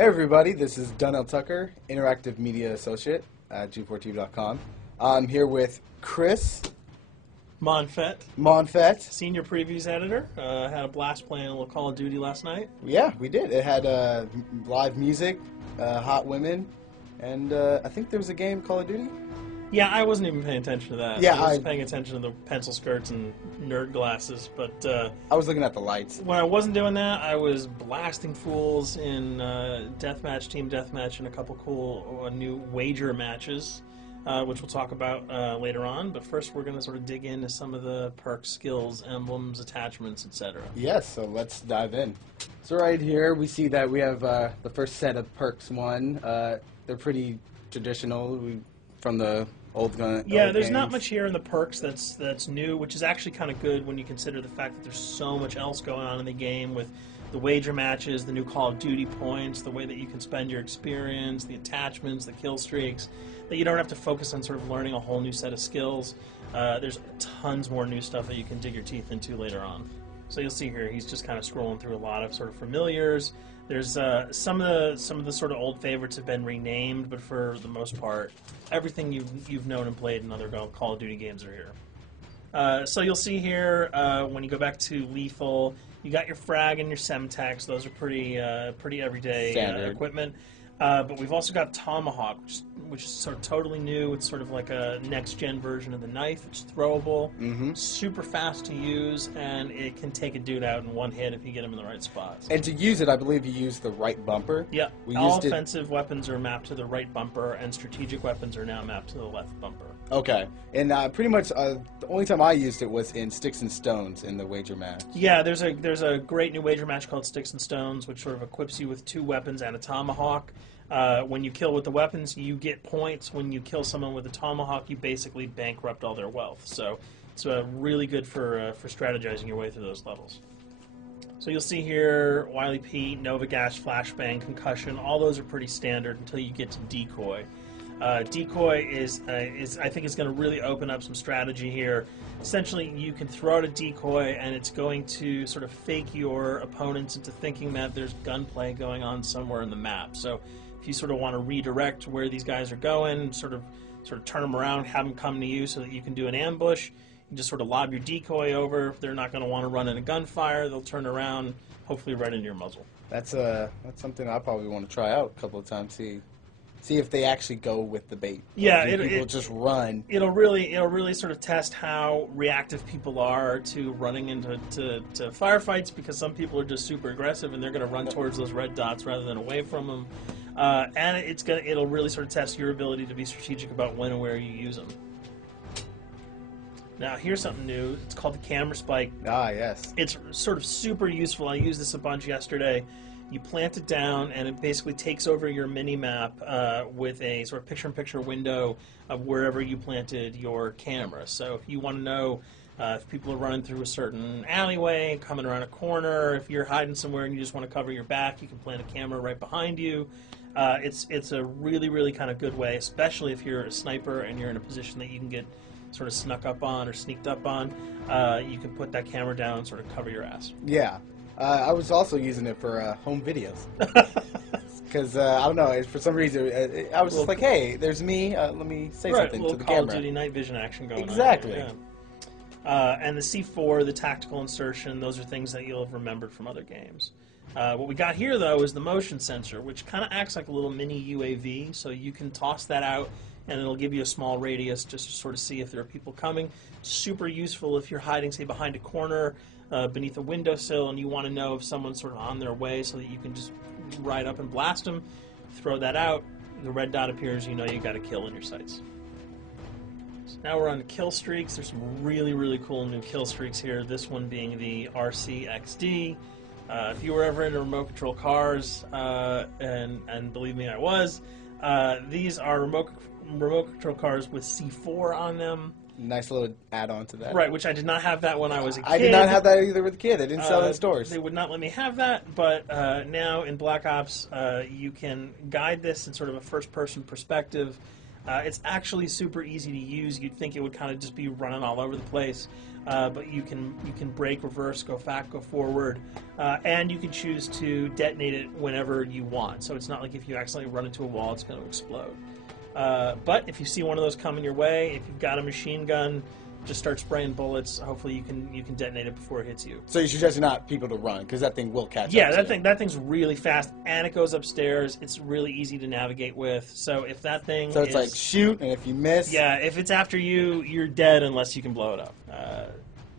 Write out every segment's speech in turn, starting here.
Hey everybody, this is Donnell Tucker, Interactive Media Associate at G4TV.com. I'm here with Chris Monfett, Senior Previews Editor. Had a blast playing a little Call of Duty last night. Yeah, we did. It had live music, hot women, and I think there was a game, Call of Duty? Yeah, I wasn't even paying attention to that. Yeah, I was paying attention to the pencil skirts and nerd glasses, but I was looking at the lights. When I wasn't doing that, I was blasting fools in deathmatch, team deathmatch, and a couple cool new wager matches, which we'll talk about later on. But first, we're going to sort of dig into some of the perks, skills, emblems, attachments, etc. Yes, so let's dive in. So right here, we see that we have the first set of perks one. They're pretty traditional from the old gun. Yeah, old there's games. not much here in the perks that's new, which is actually kind of good when you consider the fact that there's so much else going on in the game with the wager matches, the new Call of Duty points, the way that you can spend your experience, the attachments, the kill streaks, that you don't have to focus on sort of learning a whole new set of skills. There's tons more new stuff that you can dig your teeth into later on. So you'll see here, he's just kind of scrolling through a lot of sort of familiars. There's some of the sort of old favorites have been renamed, but for the most part, everything you've known and played in other Call of Duty games are here. So you'll see here when you go back to Lethal, you got your frag and your semtex. Those are pretty everyday equipment. But we've also got Tomahawk, which is sort of totally new. It's sort of like a next-gen version of the knife. It's throwable, super fast to use, and it can take a dude out in one hit if you get him in the right spots. And to use it, I believe you use the right bumper. Yeah, all offensive weapons are mapped to the right bumper, and strategic weapons are now mapped to the left bumper. Okay, and pretty much the only time I used it was in Sticks and Stones in the wager match. Yeah, there's a great new wager match called Sticks and Stones, which sort of equips you with 2 weapons and a tomahawk. When you kill with the weapons, you get points. When you kill someone with a tomahawk, you basically bankrupt all their wealth. So it's really good for strategizing your way through those levels. So you'll see here, Wily Pete, Nova Gash, Flashbang, Concussion. All those are pretty standard until you get to Decoy. Decoy is I think is going to really open up some strategy here. Essentially, you can throw out a decoy, and it's going to sort of fake your opponents into thinking that there's gunplay going on somewhere in the map. So if you sort of want to redirect where these guys are going, sort of turn them around, have them come to you so that you can do an ambush, you just sort of lob your decoy over. They're not going to want to run in a gunfire. They'll turn around, hopefully right into your muzzle. That's something I probably want to try out a couple of times. See if they actually go with the bait. Yeah, people just run. It'll really sort of test how reactive people are to running into firefights, because some people are just super aggressive and they're going to run towards those red dots rather than away from them. And it'll really sort of test your ability to be strategic about when and where you use them. Now here's something new. It's called the camera spike. Ah, yes. It's sort of super useful. I used this a bunch yesterday. You plant it down, and it basically takes over your mini-map with a sort of picture-in-picture window of wherever you planted your camera. So if you want to know if people are running through a certain alleyway, coming around a corner, if you're hiding somewhere and you just want to cover your back, you can plant a camera right behind you. It's a really kind of good way, especially if you're a sniper and you're in a position that you can get sort of snuck up on or sneaked up on. You can put that camera down and sort of cover your ass. Yeah. I was also using it for home videos. Because, I don't know, for some reason, I was just like, hey, there's me, let me say something to the camera. Call of Duty night vision action going on. Exactly. Yeah. And the C4, the tactical insertion, those are things that you'll have remembered from other games. What we got here, though, is the motion sensor, which kind of acts like a little mini UAV, so you can toss that out, and it'll give you a small radius just to sort of see if there are people coming. Super useful if you're hiding, say, behind a corner, beneath a windowsill, and you want to know if someone's sort of on their way so that you can just ride up and blast them. Throw that out, the red dot appears, you know you got a kill in your sights. So now we're on the kill streaks. There's some really cool new kill streaks here, this one being the RCXD. If you were ever into remote control cars, and believe me, I was, these are remote control cars with C4 on them. Nice little add-on to that. Right, which I did not have that when I was a kid. I did not have that either with a kid. They didn't sell it in stores. They would not let me have that, but now in Black Ops, you can guide this in sort of a first-person perspective. It's actually super easy to use. You'd think it would kind of just be running all over the place. but you can brake, reverse, go back, go forward, and you can choose to detonate it whenever you want. So it's not like if you accidentally run into a wall, it's going to explode. But if you see one of those coming your way, if you've got a machine gun, just start spraying bullets. Hopefully you can detonate it before it hits you. So you suggest not people to run, because that thing will catch up. Yeah, that thing's really fast, and it goes upstairs. It's really easy to navigate with. So if that thing So it's like shoot, and if you miss... Yeah, if it's after you, you're dead unless you can blow it up.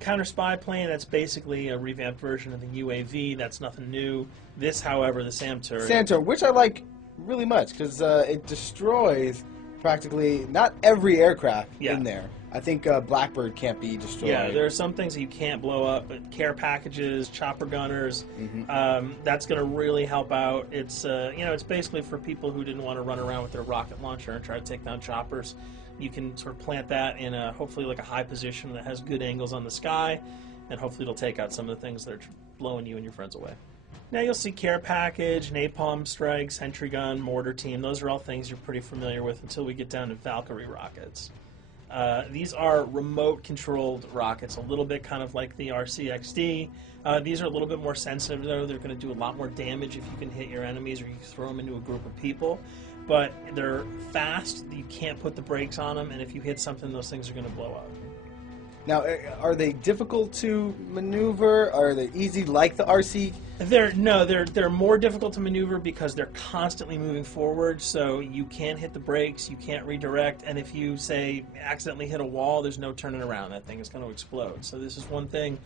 Counter spy plane, that's basically a revamped version of the UAV. That's nothing new. This, however, the SAM turret... SAM turret, which I like really much, because it destroys practically not every aircraft in there. I think Blackbird can't be destroyed. Yeah, there are some things that you can't blow up, but care packages, chopper gunners, that's going to really help out. It's it's basically for people who didn't want to run around with their rocket launcher and try to take down choppers. You can sort of plant that in hopefully like a high position that has good angles on the sky, and hopefully it'll take out some of the things that are blowing you and your friends away. Now you'll see care package, napalm strike, sentry gun, mortar team. Those are all things you're pretty familiar with until we get down to Valkyrie rockets. These are remote-controlled rockets, a little bit kind of like the RCXD. These are a little bit more sensitive, though. They're going to do a lot more damage if you can hit your enemies or you throw them into a group of people. But they're fast, you can't put the brakes on them, and if you hit something, those things are going to blow up. Now, are they difficult to maneuver? Are they easy like the RC? They're more difficult to maneuver because they're constantly moving forward, so you can't hit the brakes, you can't redirect, and if you, say, accidentally hit a wall, there's no turning around. That thing is going to explode. So this is one thing.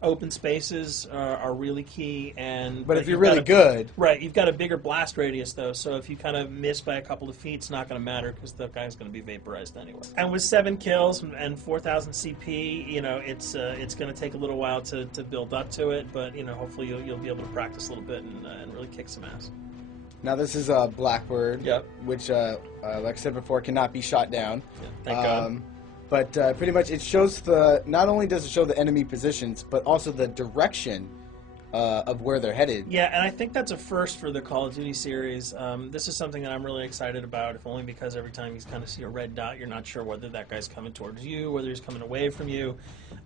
Open spaces are really key, but if you're really good, right? You've got a bigger blast radius, though. So if you kind of miss by a couple of feet, it's not going to matter because the guy's going to be vaporized anyway. And with 7 kills and 4,000 CP, it's going to take a little while to build up to it, but hopefully you'll be able to practice a little bit and really kick some ass. Now this is Blackbird, which, like I said before, cannot be shot down. Yeah, thank God. But pretty much it shows not only does it show the enemy positions, but also the direction of where they're headed. Yeah, and I think that's a first for the Call of Duty series. This is something that I'm really excited about, if only because every time you kind of see a red dot, you're not sure whether that guy's coming towards you, whether he's coming away from you.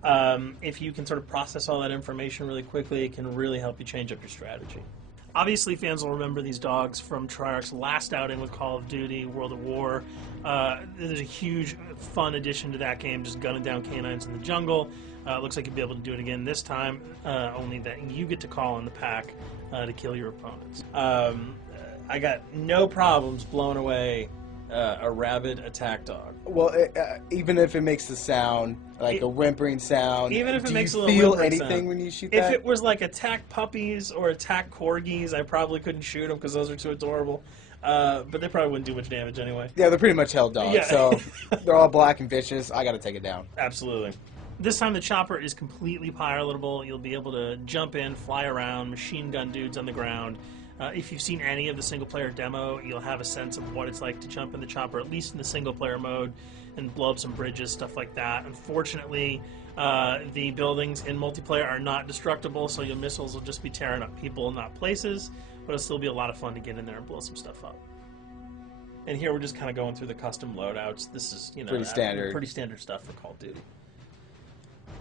If you can sort of process all that information really quickly, it can really help you change up your strategy. Obviously, fans will remember these dogs from Treyarch's last outing with Call of Duty, World at War. There's a huge, fun addition to that game, just gunning down canines in the jungle. Looks like you'll be able to do it again this time, only that you get to call in the pack to kill your opponents. I got no problems blowing away a rabid attack dog. Well, even if it makes the sound, like a whimpering sound, even if it makes a little feel whimpering anything sound. when you shoot If that? it was like attack puppies or attack corgis, I probably couldn't shoot them because those are too adorable. But they probably wouldn't do much damage anyway. Yeah, they're pretty much held dogs, so they're all black and vicious. I got to take it down. Absolutely. This time the chopper is completely pilotable. You'll be able to jump in, fly around, machine gun dudes on the ground. If you've seen any of the single-player demo, you'll have a sense of what it's like to jump in the chopper, at least in the single-player mode, and blow up some bridges, stuff like that. Unfortunately, the buildings in multiplayer are not destructible, so your missiles will just be tearing up people, not places, but it'll still be a lot of fun to get in there and blow some stuff up. And here we're just kind of going through the custom loadouts. This is, pretty standard. Pretty standard stuff for Call of Duty.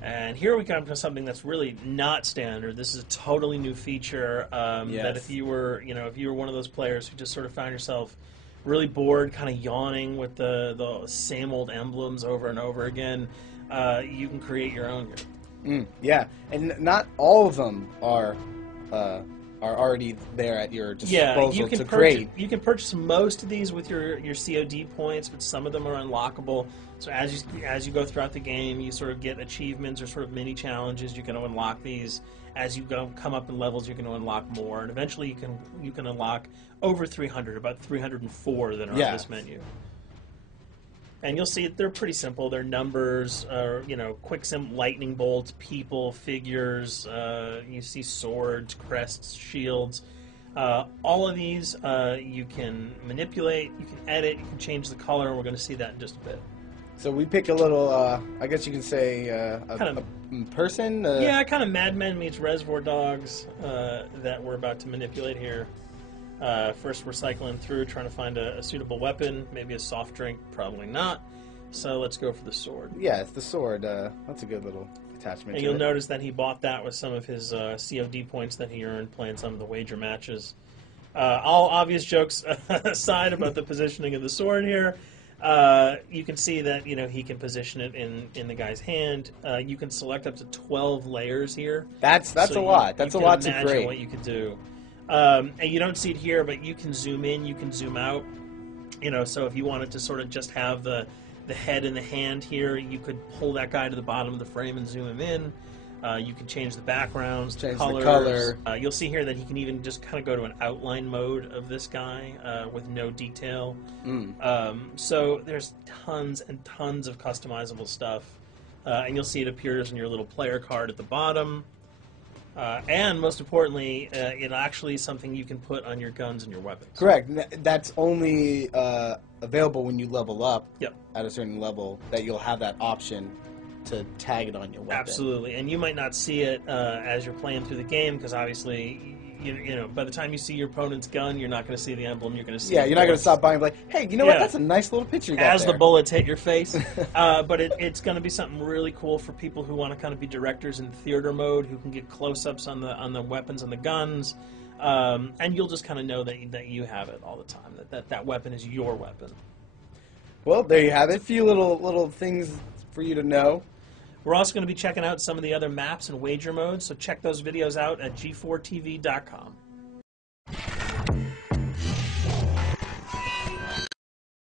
And here we come to something that's really not standard. This is a totally new feature that if you were one of those players who just sort of found yourself really bored, kind of yawning with the same old emblems over and over again, you can create your own here. Yeah, and not all of them are already there at your disposal to create. You can purchase most of these with your COD points, but some of them are unlockable. So as you go throughout the game, you sort of get achievements or sort of mini challenges. You're going to unlock these. As you come up in levels, you're going to unlock more, and eventually you can unlock over 300, about 304 that are on this menu. And you'll see they're pretty simple. They're numbers, quick lightning bolts, people, figures. You see swords, crests, shields. All of these you can manipulate, you can edit, you can change the color, and we're going to see that in just a bit. So we pick a little, I guess you can say, a person? Yeah, kind of Mad Men meets Reservoir Dogs that we're about to manipulate here. First we're cycling through trying to find a suitable weapon, maybe a soft drink, probably not. So let's go for the sword. Yeah, it's the sword. That's a good little attachment And to you'll it. notice that he bought that with some of his COD points that he earned playing some of the wager matches. All obvious jokes aside about the positioning of the sword here, you can see that he can position it in the guy's hand. You can select up to 12 layers here. That's a lot. That's a lot to create. Imagine what you could do. And you don't see it here, but you can zoom in, you can zoom out. So if you wanted to sort of just have the head and the hand here, you could pull that guy to the bottom of the frame and zoom him in. You can change the backgrounds, change colors. the color. You'll see here that he can even just kind of go to an outline mode of this guy with no detail. So there's tons and tons of customizable stuff. And you'll see it appears in your little player card at the bottom. And most importantly, it actually is something you can put on your guns and your weapons. Correct. That's only available when you level up at a certain level, that you'll have that option to tag it on your weapon. Absolutely. And you might not see it as you're playing through the game, because obviously, by the time you see your opponent's gun, you're not going to see the emblem. You're going to see you're not going to stop by and be like, hey, you know what? That's a nice little picture you got as there. the bullets hit your face. But it's going to be something really cool for people who want to kind of be directors in theater mode, who can get close-ups on the weapons and the guns. And you'll just kind of know that you have it all the time, that weapon is your weapon. Well, there you have it. A few little things for you to know. We're also going to be checking out some of the other maps and wager modes, so check those videos out at g4tv.com.